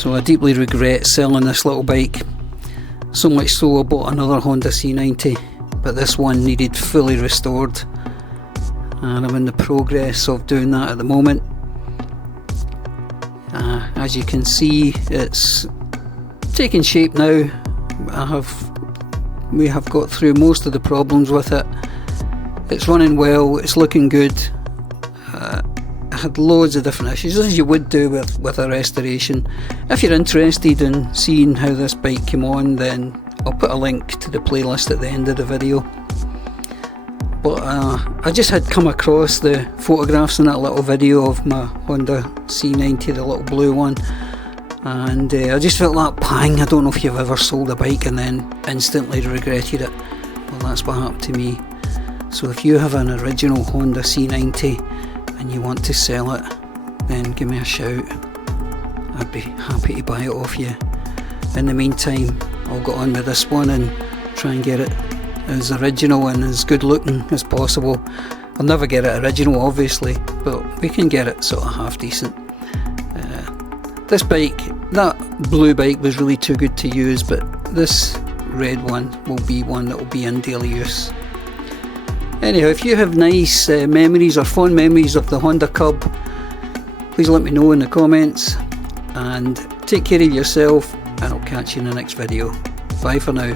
So I deeply regret selling this little bike, so much so I bought another Honda C90, but this one needed fully restored, and I'm in the progress of doing that at the moment. As you can see, it's taking shape now. We have got through most of the problems with it. It's running well, it's looking good. I had loads of different issues, as you would do with a restoration. If you're interested in seeing how this bike came on, then I'll put a link to the playlist at the end of the video. But I just had come across the photographs in that little video of my Honda C90, the little blue one, and I just felt that pang. I don't know if you've ever sold a bike and then instantly regretted it. Well, that's what happened to me. So if you have an original Honda C90 and you want to sell it, then give me a shout. I'd be happy to buy it off you. In the meantime, I'll go on with this one and try and get it as original and as good looking as possible. I'll never get it original, obviously, but we can get it sort of half decent. This bike, that blue bike, was really too good to use, but this red one will be one that will be in daily use. Anyhow, if you have nice memories or fond memories of the Honda Cub, please let me know in the comments, and take care of yourself, and I'll catch you in the next video. Bye for now.